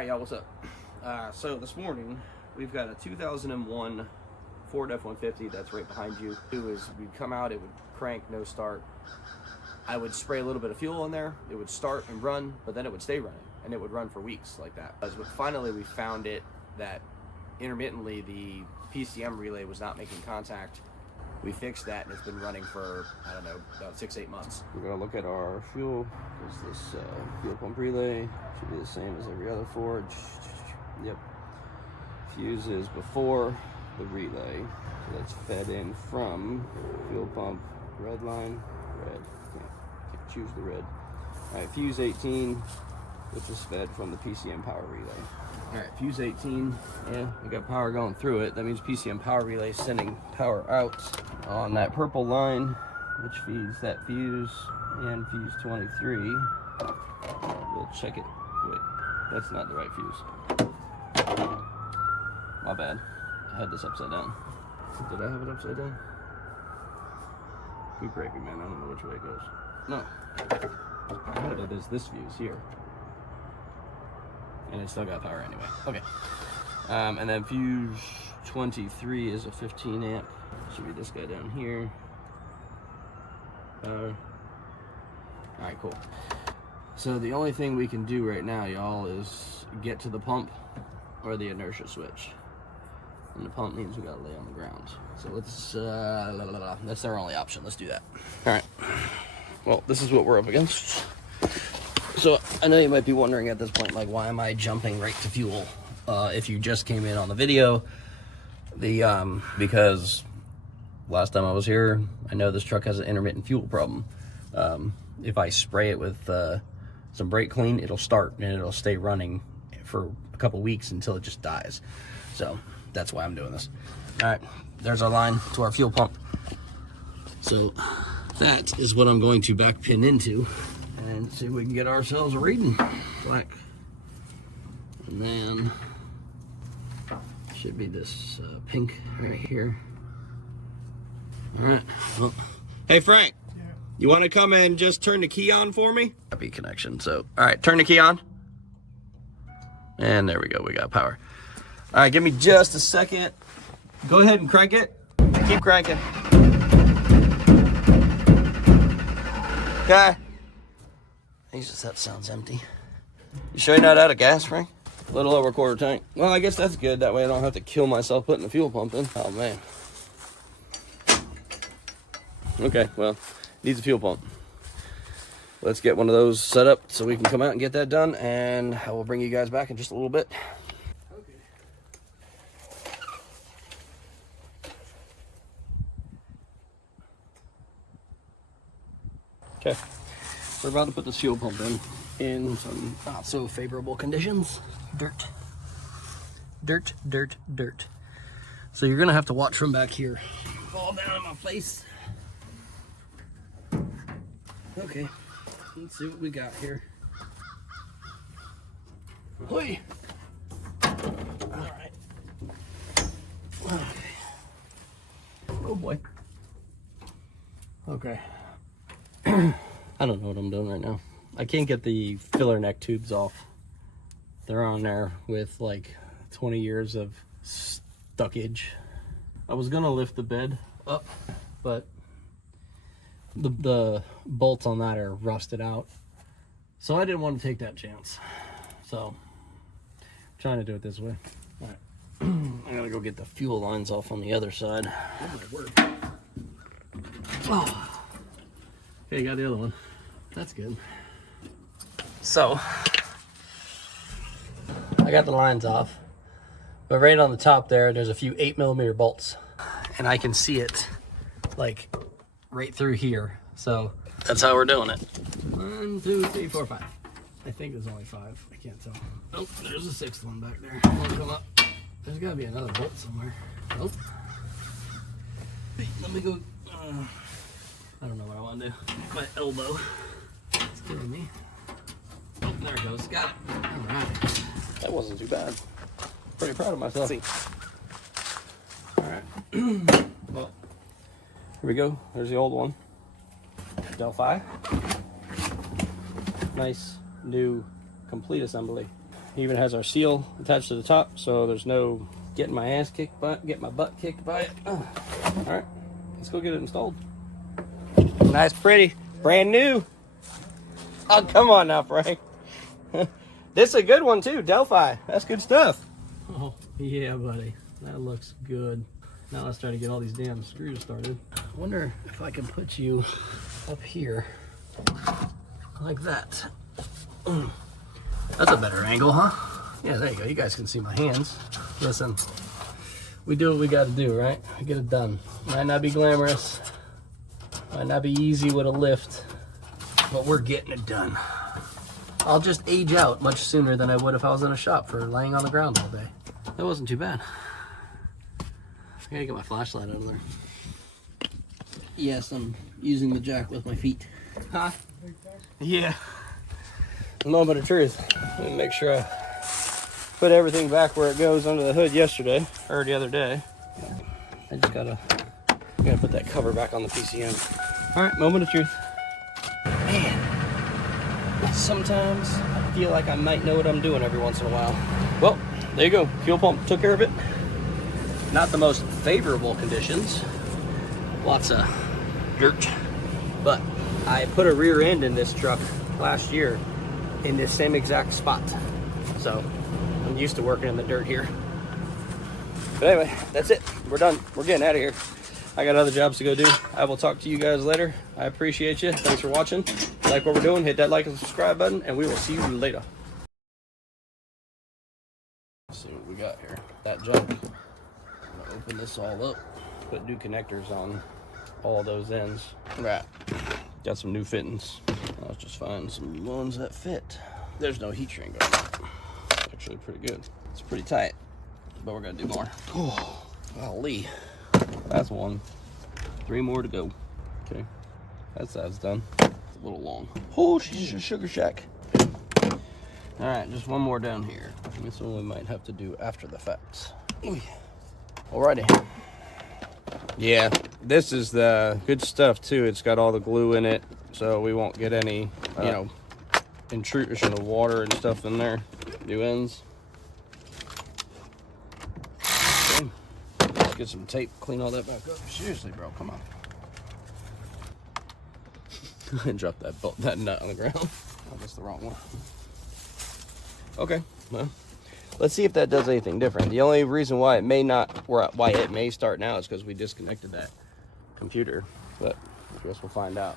Alright, y'all, what's up? So this morning, we've got a 2001 Ford F-150 that's right behind you. We'd come out, it would crank, no start. I would spray a little bit of fuel in there, it would start and run, but then it would stay running, and it would run for weeks like that. But finally we found it that intermittently the PCM relay was not making contact. We fixed that and it's been running for, I don't know, about 6-8 months. We're gonna look at our fuel. There's this fuel pump relay. Should be the same as every other Ford. Yep. Fuse is before the relay. So that's fed in from fuel pump, red line, red. Can't choose the red. All right, fuse 18, which is fed from the PCM power relay. All right, fuse 18, yeah, we got power going through it. That means PCM power relay is sending power out on that purple line, which feeds that fuse and fuse 23. We'll check it. Wait, that's not the right fuse. My bad. I had this upside down. Did I have it upside down? Good gravy, man. I don't know which way it goes. No. I had it as this fuse here. And it still got power anyway. Okay. And then fuse 23 is a 15 amp. Should be this guy down here. All right, cool. So the only thing we can do right now, y'all, is get to the pump or the inertia switch. And the pump means we gotta lay on the ground. So let's, that's our only option. Let's do that. All right. Well, this is what we're up against. So I know you might be wondering at this point, like, why am I jumping right to fuel? If you just came in on the video, because last time I was here, I know this truck has an intermittent fuel problem. If I spray it with some brake clean, it'll start and it'll stay running for a couple weeks until it just dies. So that's why I'm doing this. All right, there's our line to our fuel pump. So that is what I'm going to back pin into and see if we can get ourselves a reading. Black. And then should be this pink right here. All right. Well, hey Frank, yeah. You want to come and just turn the key on for me? Happy connection. So, all right, turn the key on. And there we go. We got power. All right, give me just a second. Go ahead and crank it. Keep cranking. Okay. Jesus, that sounds empty. You sure you're not out of gas, Frank? A little over a quarter tank. Well, I guess that's good. That way I don't have to kill myself putting the fuel pump in. Oh, man. Okay, well, needs a fuel pump. Let's get one of those set up so we can come out and get that done, and I will bring you guys back in just a little bit. Okay, we're about to put this fuel pump in some not so favorable conditions. Dirt. Dirt, dirt, dirt. So you're gonna have to watch from back here. Fall down in my face. Okay, let's see what we got here. Hoi! Alright. Okay. Oh boy. Okay. I don't know what I'm doing right now. I can't get the filler neck tubes off. They're on there with like 20 years of stuckage. I was gonna lift the bed up, but the bolts on that are rusted out. So I didn't want to take that chance. So I'm trying to do it this way. All right. I gotta go get the fuel lines off on the other side. That might work. Oh. Okay, got the other one. That's good. So, I got the lines off, but right on the top there's a few 8mm bolts, and I can see it like right through here. So that's how we're doing it. 1, 2, 3, 4, 5. I think there's only 5. I can't tell. Oh, there's a 6th one back there. Won't come up. There's got to be another bolt somewhere. Nope. Wait, let me go. I don't know what I want to do. My elbow. It's killing me. Oh, there it goes. Got it. All right. That wasn't too bad. Pretty proud of myself. All right. Well, here we go. There's the old one. Delphi. Nice new complete assembly. It even has our seal attached to the top, so there's no getting my ass kicked by it, get my butt kicked by it. All right, let's go get it installed. Nice, pretty, brand new. Oh, come on now, Frank. This is a good one too, Delphi. That's good stuff. Oh, yeah, buddy. That looks good. Now let's try to get all these damn screws started. I wonder if I can put you up here like that. That's a better angle, huh? Yeah, there you go. You guys can see my hands. Listen, we do what we got to do, right? We get it done. Might not be glamorous. Might not be easy with a lift, but we're getting it done. I'll just age out much sooner than I would if I was in a shop for laying on the ground all day. That wasn't too bad. I gotta get my flashlight out of there. Yes, I'm using the jack with my feet. Huh? Yeah. Moment of truth. Let me make sure I put everything back where it goes under the hood yesterday, or the other day. I just gotta put that cover back on the PCM. All right, moment of truth. Man, sometimes I feel like I might know what I'm doing every once in a while. Well, there you go. Fuel pump took care of it. Not the most favorable conditions. Lots of dirt. But I put a rear end in this truck last year in this same exact spot. So I'm used to working in the dirt here. But anyway, that's it. We're done. We're getting out of here. I got other jobs to go do. I will talk to you guys later. I appreciate you. Thanks for watching. If you like what we're doing, hit that like and subscribe button, and we will see you later. Let's see what we got here. That junk. I'm gonna open this all up. Put new connectors on all those ends. Right. Got some new fittings. Let's just find some ones that fit. There's no heat shrink on it. It's actually pretty good. It's pretty tight, but we're gonna do more. Oh, golly. That's one. 3 more to go. Okay, that side's done. It's a little long. Oh, she's a sugar shack. All right, just one more down here. This one we might have to do after the fact. Alrighty. Yeah, this is the good stuff too. It's got all the glue in it, so we won't get any, you know, intrusion of water and stuff in there. New ends. Okay. Let's get some tape, clean all that back up. Seriously, bro, come on. I dropped that nut on the ground. Oh, that's the wrong one. Okay, well, let's see if that does anything different. The only reason why it may not, why it may start now is because we disconnected that computer, but I guess we'll find out.